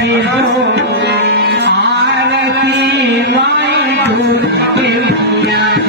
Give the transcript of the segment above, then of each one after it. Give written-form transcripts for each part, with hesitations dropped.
करो आरती माई दुर्गा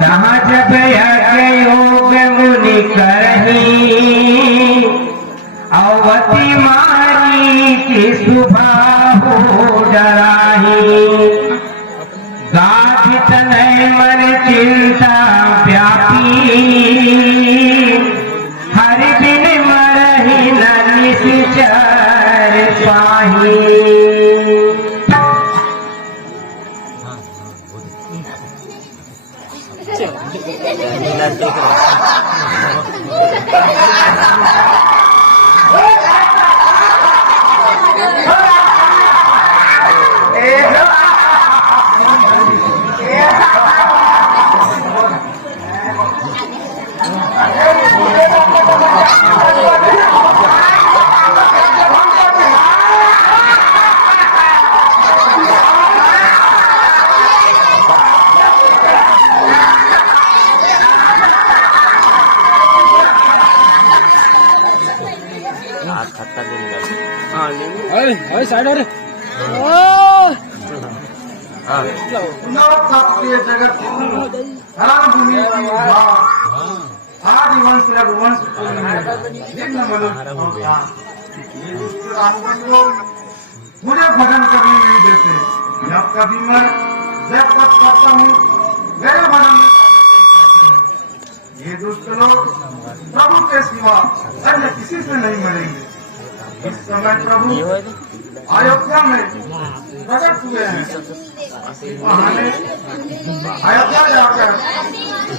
जहाँ जब यज्ञ योग मुनि करही अवती मारी की सुबह हो डराही गाठ तनय मन चिंता व्यापी हर दिन मरही न निश्चर पाही अरे साइड अरे जगत हर भूमि आदि वंश रघुवंश मुझे भजन करने नहीं देते। जब कभी मैं जब तक करता हूँ मेरे भजन में ये दुष्ट लोग प्रभु के सिवा अन्य किसी से नहीं मरेंगे। इस समय प्रभु अयोध्या में प्रकट हुए हैं। उन्होंने अयोध्या जाकर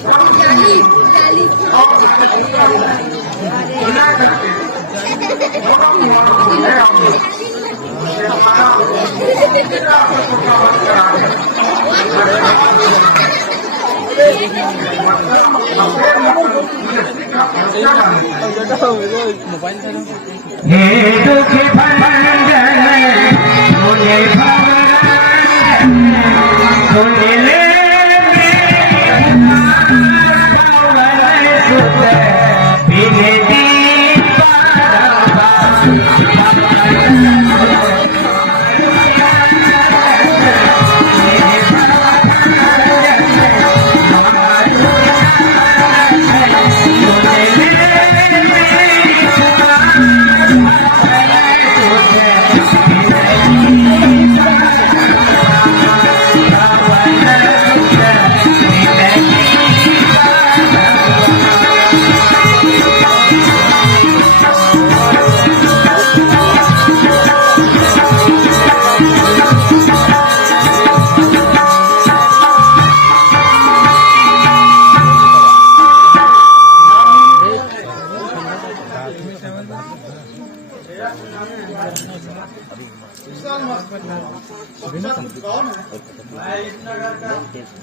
प्रभु के और विनय करके दोनों की मदद को ले आओगे। उसके द्वारा मेरा आपको प्रभावित कराएंगे। हे दुख भंजन मुझे भवन सुन ले सुत विनती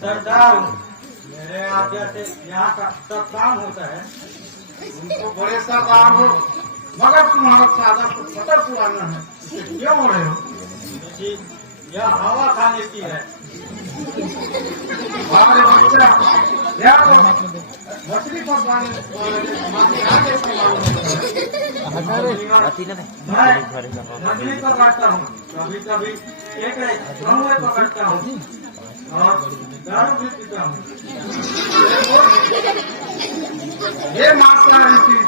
सरदार मेरे आज्ञा से यहाँ का सब काम होता है। उनको बड़े सरदार हो मगर तुम्हारा सादा को पता पुराना है। इसे क्यों हो रहे हो? यह हवा खाने की है। मछली पकवाने मछली पकड़ता हूँ, कभी कभी एक कौवे पकड़ता हूँ और दारू भी पीता हूँ। ये मांसाहारी चीज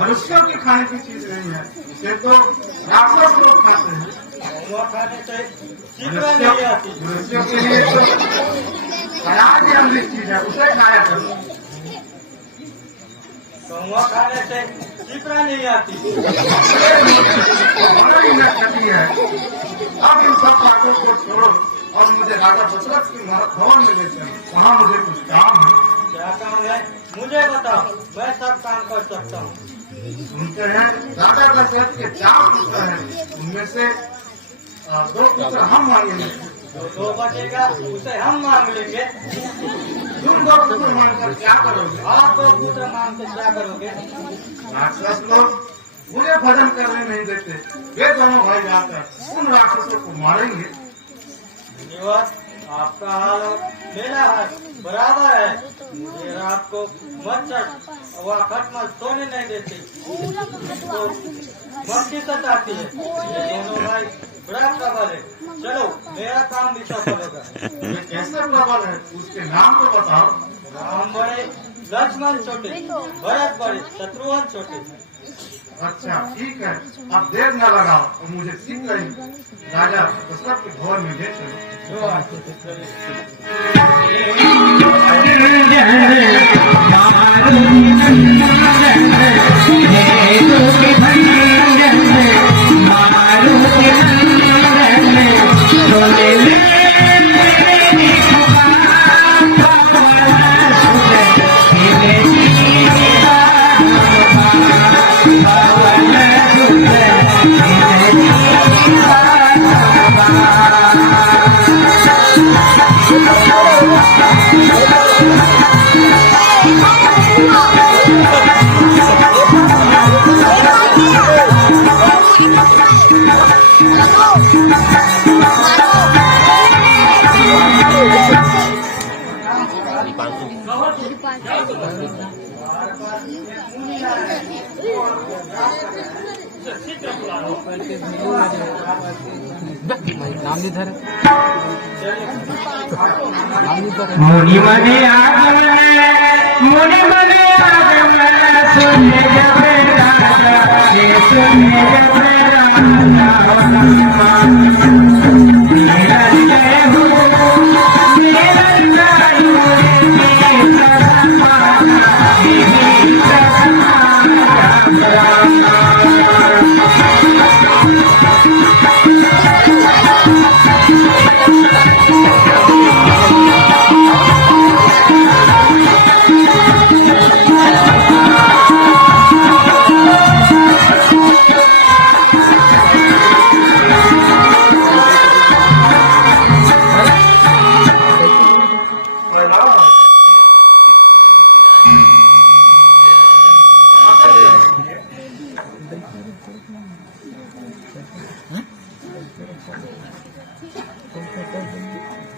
मनुष्यों की खाने की चीज नहीं है। इसे तो राक्षस लोग खाते हैं। वो खाने से मनुष्यों के लिए तो खराब ही अमृत चीज है, उसे खाया करो। कौवा खाने से चिपरा नहीं आती। हमारी में क्षति है। अब इन सब बातों को छोड़ो और मुझे राजा दशरथ के भवन में ले चलो। वहाँ मुझे कुछ काम है। क्या काम है मुझे बताओ, मैं सब काम कर सकता हूँ। सुनते हैं राजा दशरथ के 4 पुत्र हैं, उनमें से 2 पुत्र हम मांगेंगे। जो 2 बचेगा उसे हम मांग लेंगे। तुम 2 पुत्र मांगकर क्या करोगे? आप 2 पुत्र मांग के क्या करोगे? राक्षस लोग मुझे भजन करने नहीं देते। वे दोनों भाई जाकर उन राक्षसों को मारेंगे। मुनिवर, आपका हाल और मेरा हाल बराबर है। मुझे रात को मच्छर व खटमल सोने नहीं देती, तो मक्खी सताती है। ये दोनों भाई बड़ा प्रबल है। चलो मेरा काम भी सफल होगा। ये कैसे प्रबल है? उसके नाम तो बताओ। राम बड़े, लक्ष्मण छोटे, भरत बड़े, शत्रुघ्न छोटे। अच्छा ठीक है, अब देर न लगाओ और मुझे शीघ्र ही राजा दशरथ के भवन में ले चलो। जो आते थे चलिए। मुनि मने आगमन, मुनि मने आगमन, सुने जब राजा, ये सुने जब राजा। निरंजय हो, निरंजय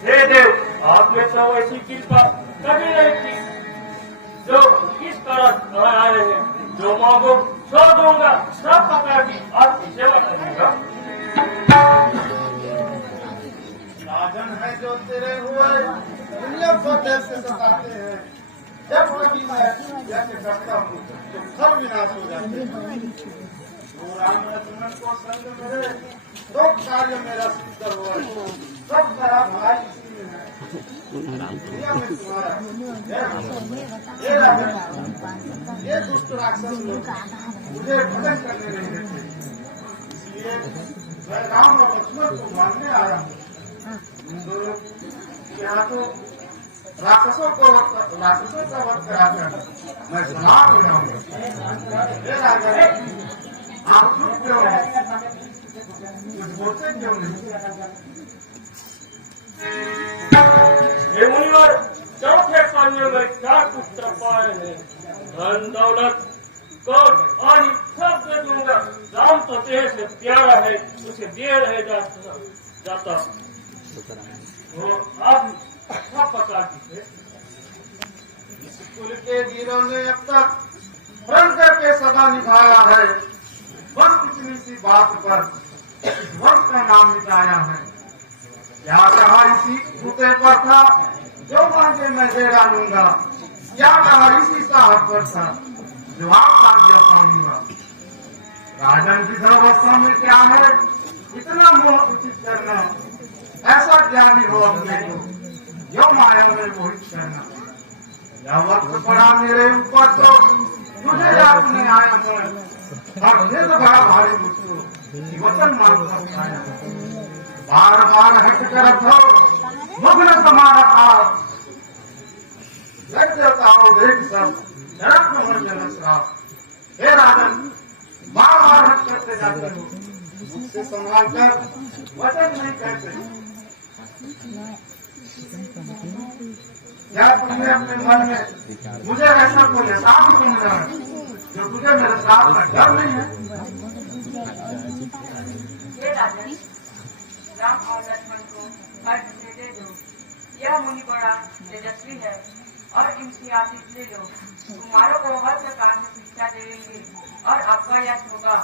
हे देव, आप में तो ऐसी कृपा कभी नहीं थी। जो इस तरह घर आए हैं, जो मांगो सो दूंगा, सब प्रकार की आपकी सेवा करूंगा। राजन है जो तेरे हुए दुनिया को देश से सताते हैं। जब कभी मैं जैसे करता हूँ तो सब विनाश हो जाते हैं। तो राम लक्ष्मण को संग मेरे 2 कार्य मेरा सिद्ध हुआ। सब तरह भाई इसी में है। दुनिया में तुम्हारा ये रावण, ये दुष्ट राक्षस लोग मुझे भजन करने नहीं देते। इसलिए मैं राम और लक्ष्मण को मानने आया हूँ। यहाँ तो राक्षसों का वध कराकर मैं समाप्त हो जाऊंगा। ये राजा आप चुप क्यों हैं? कुछ बोलते क्यों नहीं? हे मुनिवर, चौथे पानी में 4 पुत्र पाए हैं। धन दौलत कोट आदि सब दे दूंगा। राम तो देह से प्यारा है, उसे दिए रह जाता। वो आप सब प्रकार की थे। इस कुल के वीरों ने अब तक प्रण करके सदा निभाया है। बस इतनी सी बात पर इस वंश का नाम मिटाया है। क्या कहा इसी बूते पर था, जो मांगे मैं दे डालूंगा। क्या कहा इसी साहब पर था, जो आप आज्ञा नहीं हुआ। राजन की सर्वस्था में क्या है, इतना मोह उचित करना। ऐसा ज्ञानी हो अपने को, जो माया में मोहित करना। या वक्त पड़ा मेरे ऊपर तो तुझे अपने आया मन और फिर बड़ा भारी मुझको वचन मांगता आया बार बार हित करत हो मग्न तुम्हारा काल लग जाता हो देख सब नरक में मर जाना श्राप हे राजन बार बार हट करते जाते हो मुझसे संभाल कर वचन नहीं कहते क्या तुमने अपने मन में मुझे ऐसा कोई एहसास नहीं मिला जो तुझे मेरे साथ का डर नहीं है हे राजन राम और लक्ष्मण को अर्घ दे दो यह मुनि बड़ा तेजस्वी है और इनकी आशीष ले लो तुम्हारों को हर प्रकार की शिक्षा देंगे और आपका यश होगा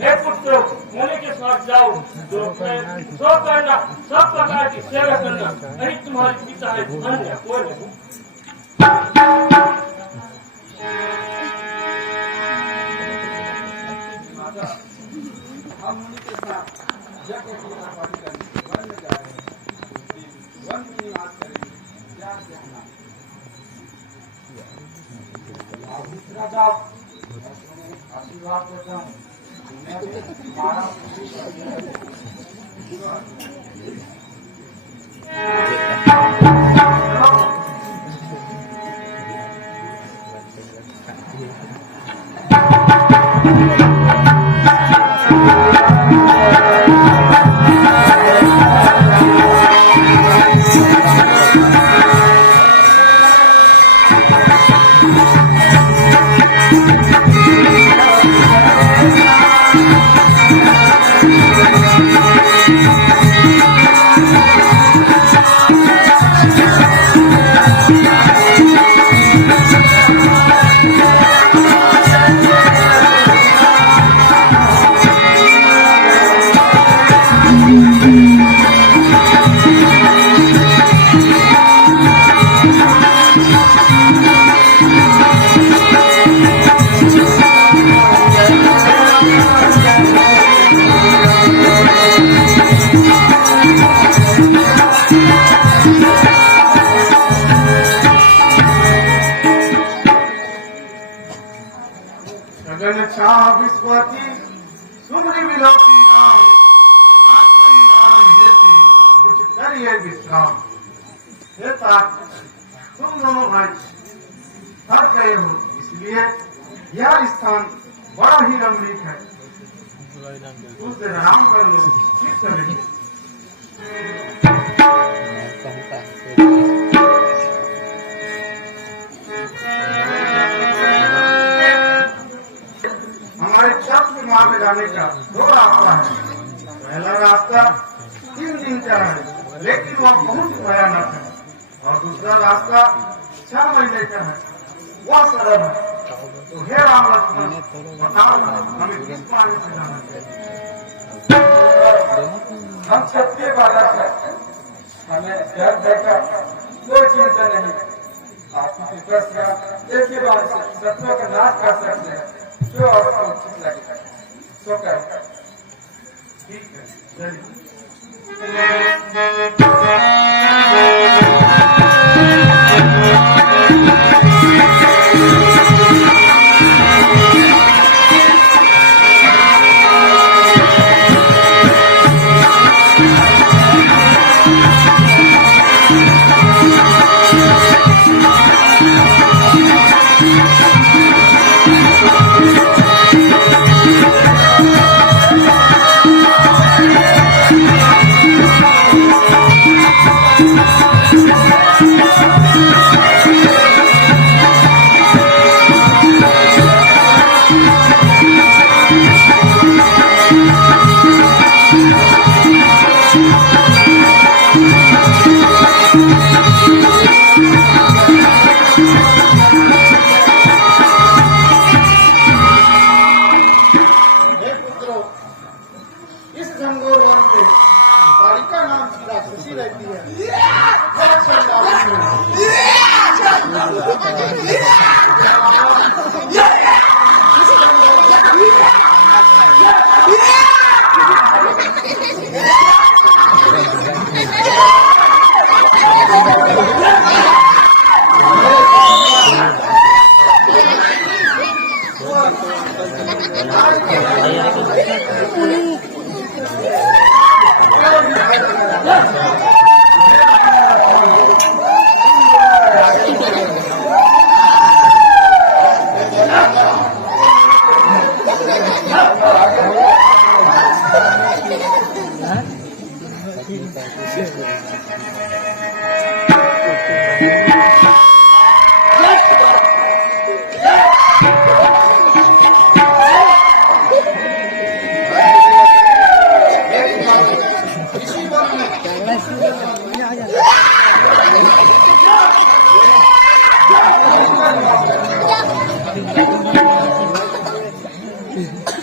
हे पुत्र मुनि के साथ जाओ सब करना सब प्रकार की सेवा करना नहीं तुम्हारी पिता है अन्य कोई नहीं हम मुनि के साथ यज्ञ की सफाई करने वन में जा रहे हैं वन में निवास करेंगे ध्यान रखना आप दूसरा जाओ आशीर्वाद देता हूँ मैं भी तुम्हारा विश्वती सुमरी विलोकी नाम आत्मनिवारण हेतु कुछ करिए विश्राम हे तात तुम दोनों भाई थक गए हो इसलिए यह स्थान बड़ा ही रमणीक है कुछ देर आराम कर लो फिर चलेंगे हमारे चक्र मार्ग जाने का दो रास्ता है पहला रास्ता 3 दिन का है लेकिन वह बहुत भयानक है और दूसरा रास्ता 6 महीने का है वह सरल है तो हे राम लक्ष्मण बताओ हमें किस मार्ग से जाना चाहिए हम क्षत्रिय बालक है हमें घर देखा कोई चिंता नहीं आपकी प्रश्न एक ही बार से शत्रुओं का नाश कर सकते हैं जो आपको उचित लगेगा सो कर ठीक है चलिए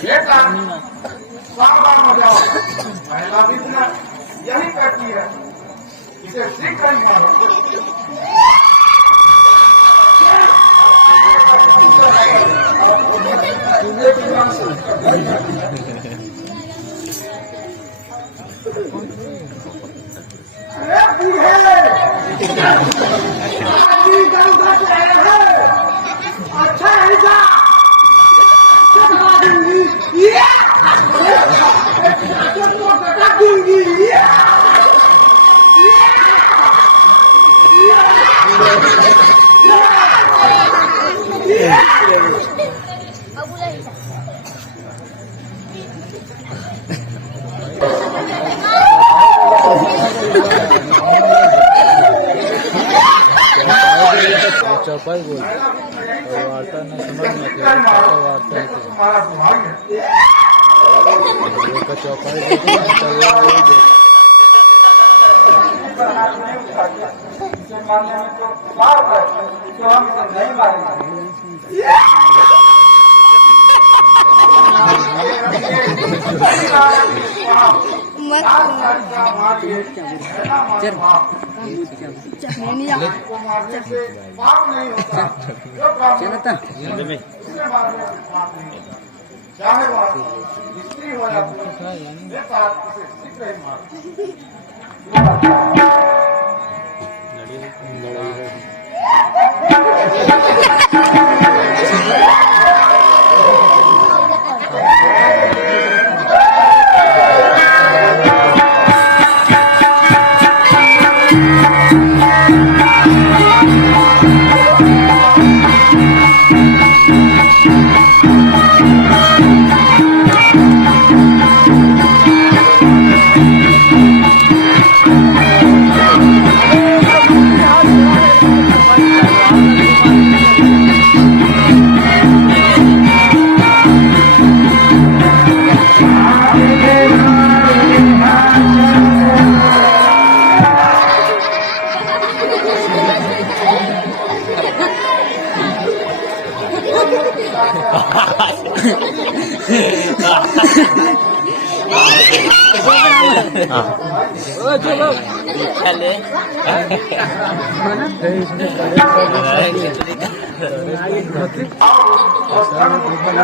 बेटा सावधान हो जाओ, महिला विद्या यही करती है, इसे सीख करनी है। अरे बूढ़े, आदमी इधर उधर से आए हैं। अच्छा है जा, चढ़ा दूंगी, ये तो बता दूंगी, चौपाई बोल वार्ता न समझ में वार्ता है तुम्हारा भाग है। चौपाई इसे मानने में तो पाप है, तो हम इसे नहीं मारेंगे। को मारने से पाप नहीं होता, जो ब्राह्मण उसे मारने से पाप नहीं होता। चाहे वह स्त्री हो या पुरुष, एक साथ उसे शीघ्र ही मारो।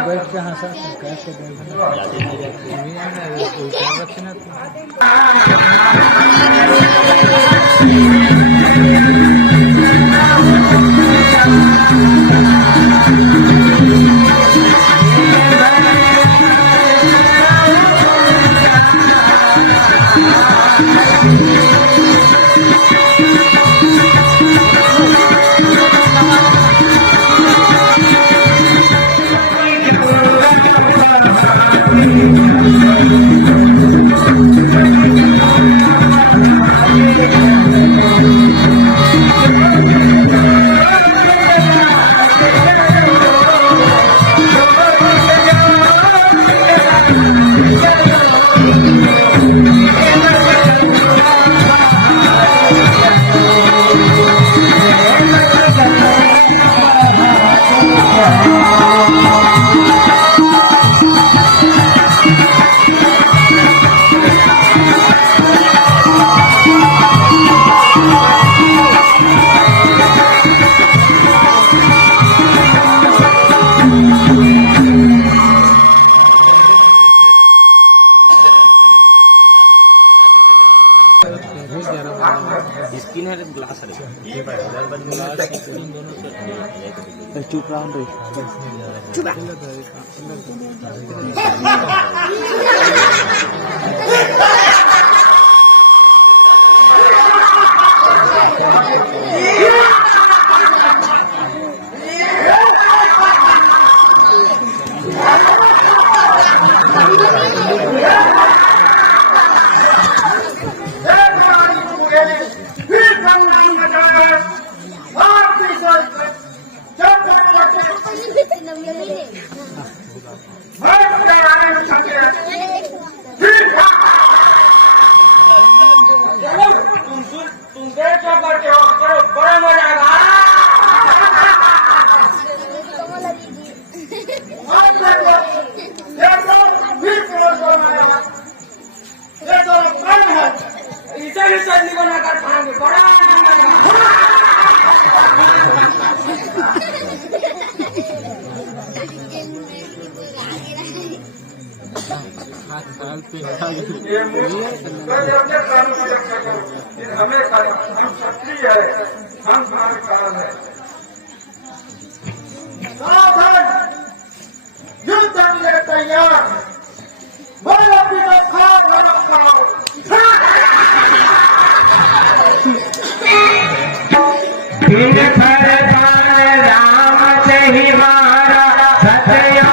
बैठ के हंसा ग्लास चुप रहा तुम देर क्यों करते हो? चलो बड़ा मजा आएगा। इसे भी चटनी बनाकर खाएंगे, बड़ा ये कानून की रक्षा करो, हमें हम क्षत्रिय है, हम हमारे कारण है। युद्ध के लिए तैयार, बोलो पिता खाओ खाओ। फिर भरत राम सही मारा सतयो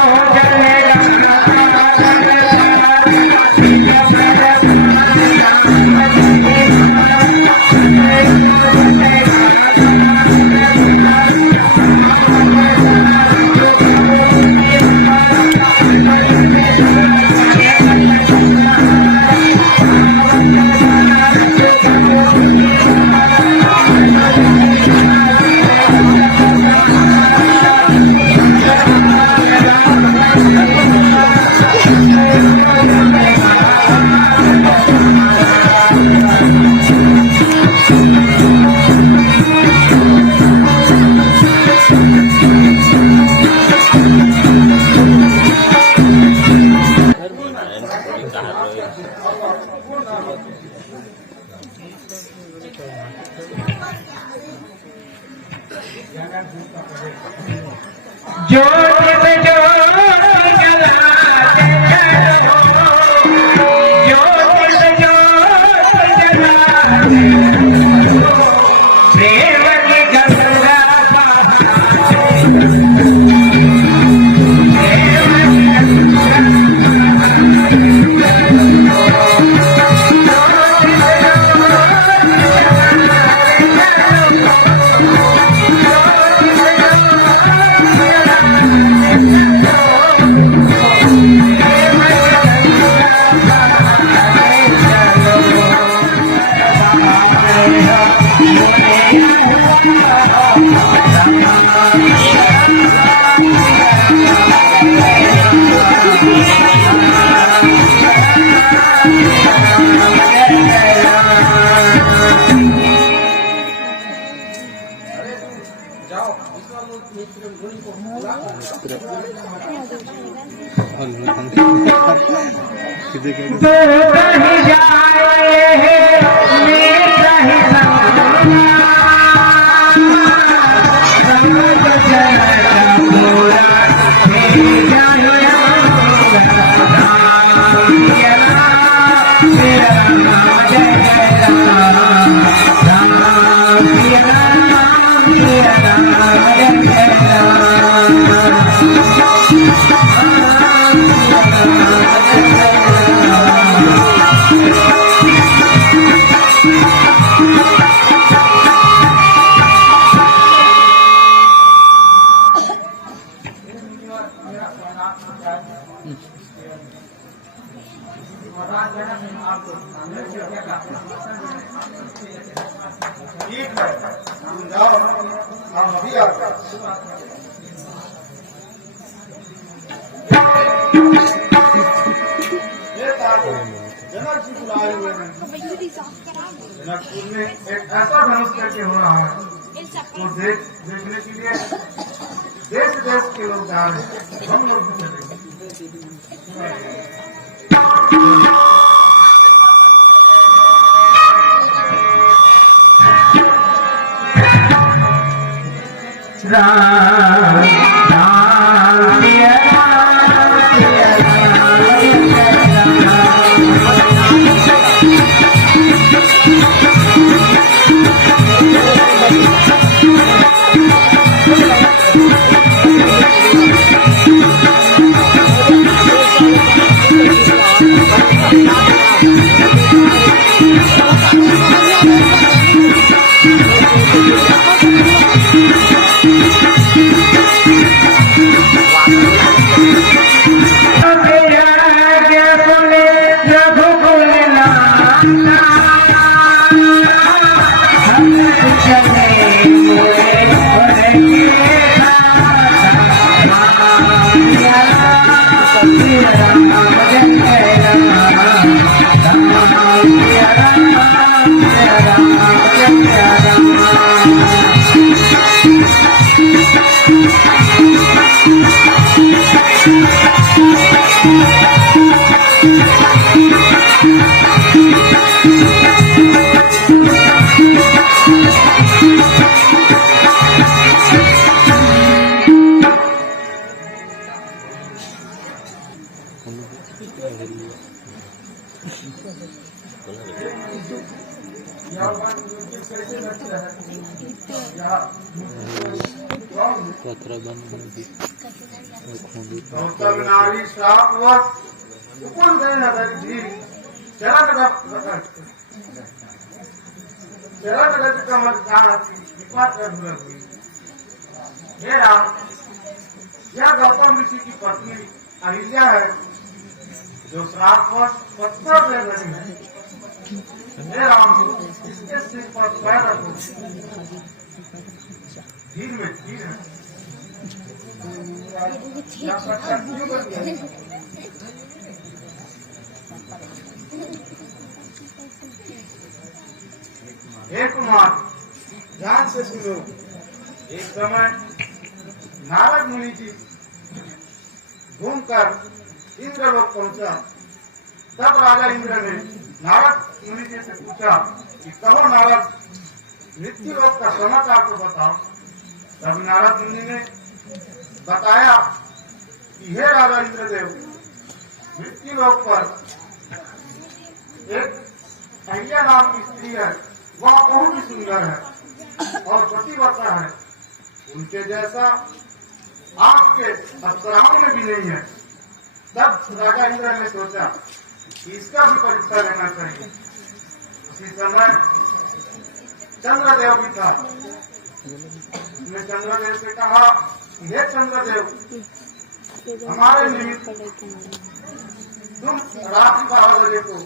ठीक है, जाओ, हम अभी आते हैं। ये ताको जनक जी बुलाए हुए हैं। जनकपुर में एक ऐसा धनुष करके हो रहा है तो देखने के लिए देश देश के लोग जा रहे हैं, हम लोग भी चलेंगे। राम राम सिया राम सिया गौतम नारी श्रापवश उपल गए नगर जी चरण रज कमल जान कृपा कर हुई। हे राम, यह गौतम ऋषि की पत्नी अहिल्या है जो श्रापवश पत्थर ले रही है। हे राम, इसके सिर पर पैर रखो। धीर में धीर है। हे कुमार, ध्यान से सुनो। एक समय नारद मुनि जी घूमकर इंद्रलोक पहुंचा। तब राजा इंद्र ने नारद मुनि जी से पूछा कि कहो नारद, मृत्युलोक का समाचार को बताओ। तब नारद मुनि ने बताया कि हे राजा इंद्रदेव, मृत्युलोक पर एक अहिल्या नाम की स्त्री है। वह बहुत ही सुंदर है और पतिव्रता है। उनके जैसा आपके अप्सराओं में भी नहीं है। तब राजा इंद्र ने सोचा कि इसका भी परीक्षा लेना चाहिए। उसी समय चंद्रदेव भी था। उसने चंद्रदेव से कहा, हे चंद्रदेव, हमारे निमित्त तुम रात्रि 12 बजे को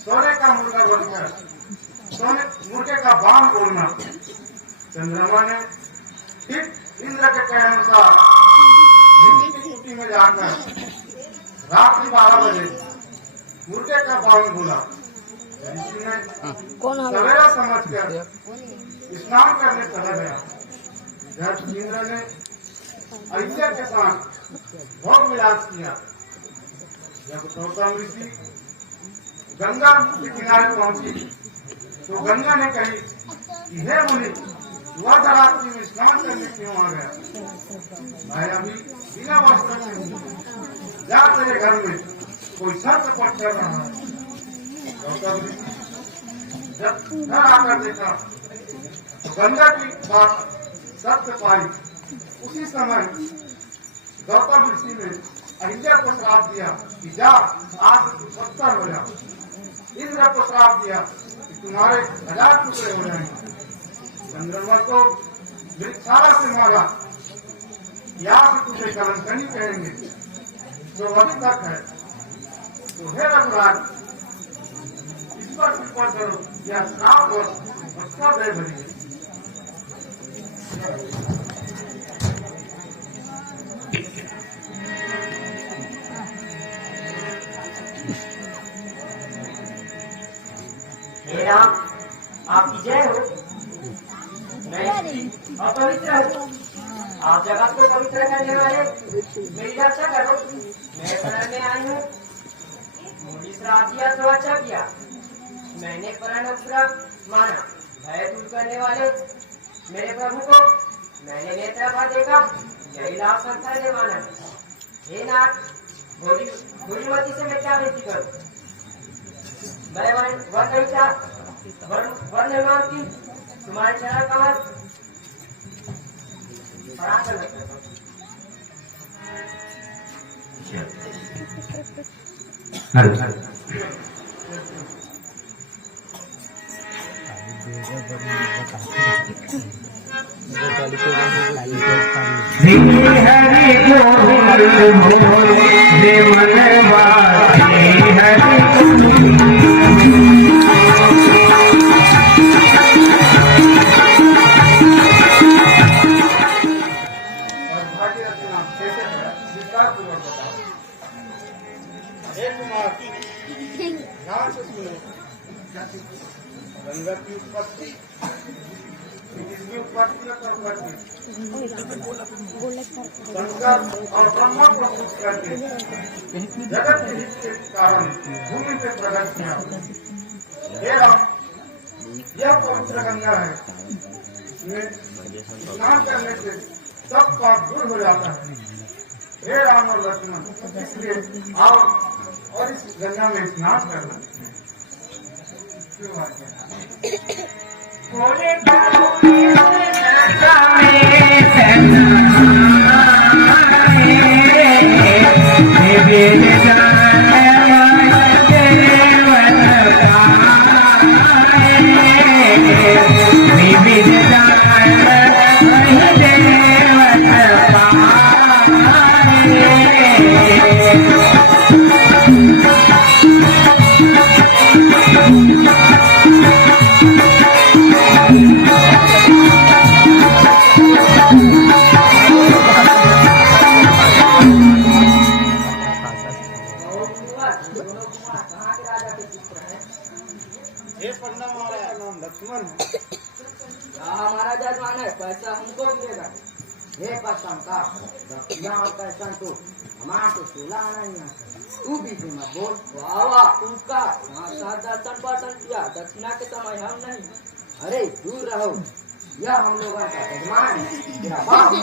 सोने का मुर्गा बनकर मुर्गे का बाण बोलना। चंद्रमा ने ठीक इंद्र के कहने अनुसार की कुटी में जाकर रात्रि 12 बजे मुर्गे का बाण बोला। ऋषि ने सवेरा समझकर स्नान करने चला गया। जब इंद्र ने अहिल्या के साथ भोग विलास किया। जब गौतम ऋषि गंगा के किनारे पहुंची तो गंगा ने कही कि हे मुनि, वह रात्रि में स्नान करने क्यों आ गया? मैं अभी बिना वस्त्र में हूँ। जा तेरे घर में कोई सर्प पकड़ रहा है। गौतम ऋषि जब घर आकर देखा तो गंगा की बात सत्य पाई। उसी समय गौतम ऋषि ने अहिल्या को श्राप दिया कि जा, आज तू पत्थर हो जा। इंद्र को श्राप दिया कि तुम्हारे 1000 टुकड़े हो जाएंगे। चंद्रमा को वृक्षाला से मारा, यहाँ से तुझे कलंकनी कहेंगे जो अभी तक है। तो हे रघुराज, इस पर कृपा करो, यह श्राप और अच्छा दे भरी। हे राम, आपकी जय हो। मैं अपवित्र हूँ, आप जगत को पवित्र करने वाले मेरी रक्षा करो। मैं शरण में आई हूँ। मोदी श्राप दिया तो अच्छा किया। मैंने परान श्राप माना। भय दूर करने वाले मेरे प्रभु को मैंने नेत्र भर देखा, यही लाभ संसार देवाना है। हे नाथ, बुरीमती से मैं क्या विनती करूं? मैं वर नहीं मांगती, तुम्हारे चरण कमल पराशर लगता है। श्री हरि गोविंद बोले मनवासी हरि और भागीरथी नाम कैसे पड़ा विस्तार पूर्वक बताओ। हे कुमार, ध्यान से सुनो। गंगा की उत्पत्ति किसकी उत्पत्ति में उत्पत्ति गंगा और ब्रह्मा को कुछ करके जगत के हित के कारण भूमि पे प्रकट किया। हे राम, यह पवित्र गंगा है, इसमें स्नान करने से सब पाप दूर हो जाता है। हे राम और लक्ष्मण, इसलिए आओ और इस गंगा में स्नान करना। बोले हे पन्ना महाराज, नाम लक्ष्मण है। हमारा जजमान है, पैसा हमको मिलेगा। हे पसम का दक्षिणा और पैसा तो हमारा तो 16 आना ही आता। तू भी मत बोल। वाह वाह, उसका साथ दर्शन पर्शन किया, दक्षिणा के समय हम नहीं। अरे दूर रहो, यह हम लोगों का जजमान है। तेरा बाप है,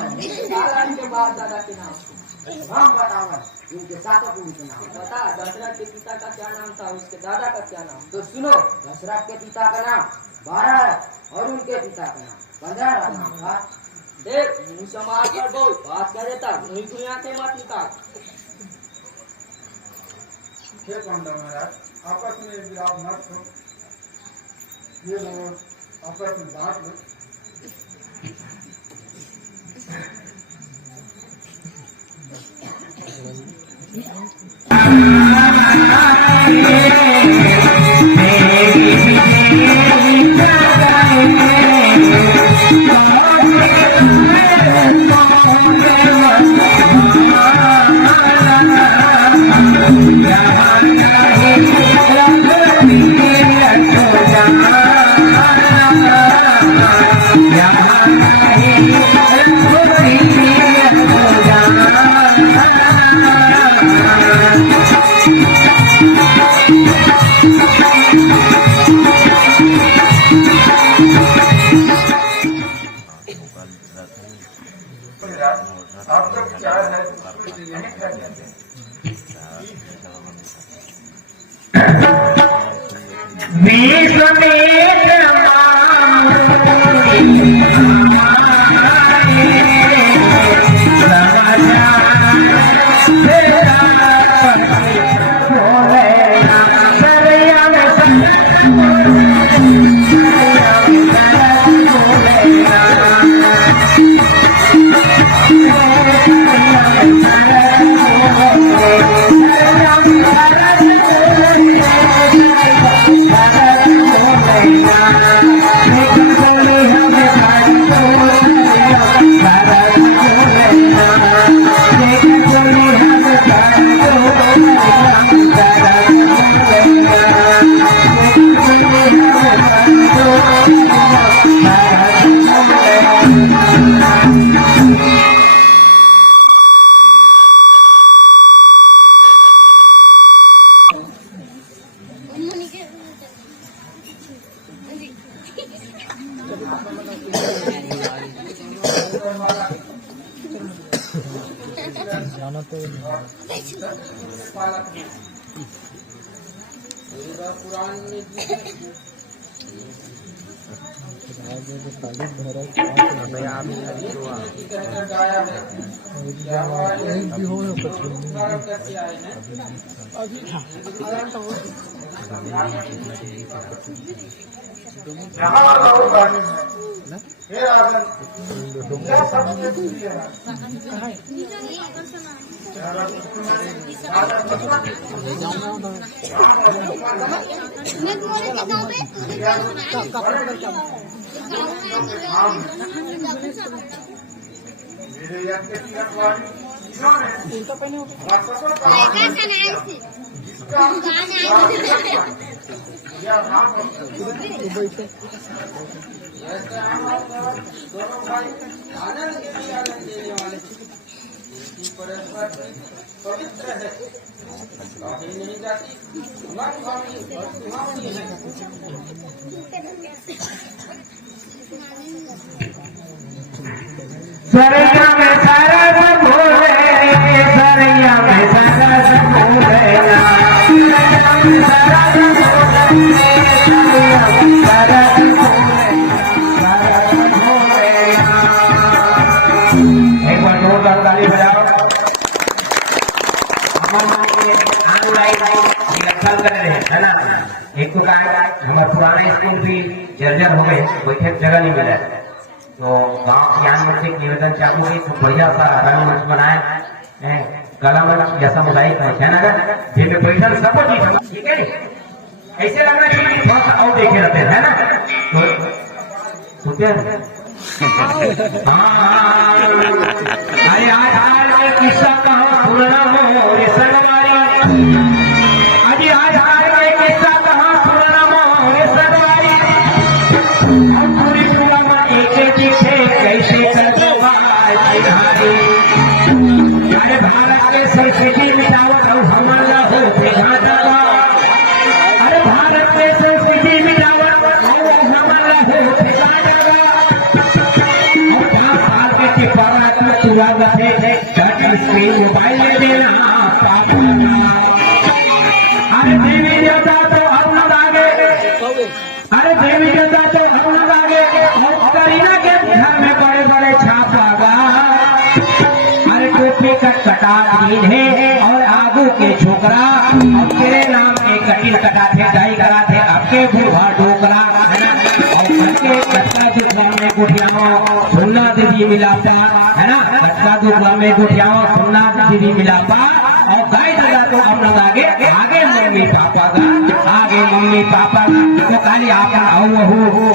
के बाप दादा के नाम हम बताओ इनके सातों को के नाम बता। दशरथ के पिता का क्या नाम था, उसके दादा का क्या नाम? तो सुनो, दशरथ के पिता का नाम 12 है और उनके पिता का नाम 15 नाम था। देख, मुंह संभाल कर बोल, बात कर देता दुनिया के मत निकाल। हे पांडव महाराज, आपस में विवाद मत हो। ये लोग आपस में बात लो। आपका विचार है कुछ नहीं कर देते। Thank you. जाना तो यहाँ और गाने में हे राजन क्या सबसे प्रिय है मेरे यज्ञ की रखवाली इन्होंने और सफल करा यह राम दोनों भाई आनंद के लिए आनंद देने वाले परस्पर पवित्र है कहीं नहीं जाती मन भावी और सुहावनी है सरैया में सारा सब भूले, सरैया में सारा सब भूले ना, सरैया में सारा सब भूले, सरैया में सारा सब भूले, सारा सब भूले ना। एक बार जोरदार ताली बजाओ। है ना, एक तो हमारे पुराने स्कूल भी जर्जर हो गए, बैठे जगह नहीं मिला, तो गांव ज्ञान मंच से निवेदन चालू हुई तो बढ़िया सा रंगमंच बनाए, कला मंच जैसा मोजाइक है ना, फिर में बैठल सबको ठीक है, ऐसे लगना चाहिए थोड़ा सा और देखे रहते हैं ना, तो सुनते हैं अरे आज किस्सा कहाँ सुनना हो रे सनवारी, अजी आज किस्सा कहाँ सुनना हो रे सनवारी, पूरी पूरा में एक दिखे कैसे करते अरे भारत के संस्कृति मिटाओ तो हमारा हो बेघाटा, अरे भारत के संस्कृति मिटाओ तो हमारा हो बेघाटा, और 5 साल के टिप्परा को चुरा गए टच स्क्रीन मोबाइल में देना पापा, अरे देवी देवता तो हम न लागे, अरे देवी देवता तो हम न लागे, करीना के घर में बड़े बड़े छापागा, अरे टोपी कटा दीन है और आगू के छोकरा, अब तेरे नाम के कटिल कटा थे दाई करा थे, आपके बूढ़ा डोकरा है ना, और सबके कटका दुखवा में गुठियाओ सुनना दीदी मिलाता है ना, कटका दुखवा में गुठियाओ सुनना दीदी मिलाता, और गाय दादा तो हम लोग आगे मम्मी पापा का, आगे मम्मी पापा का, तो खाली आप आओ हो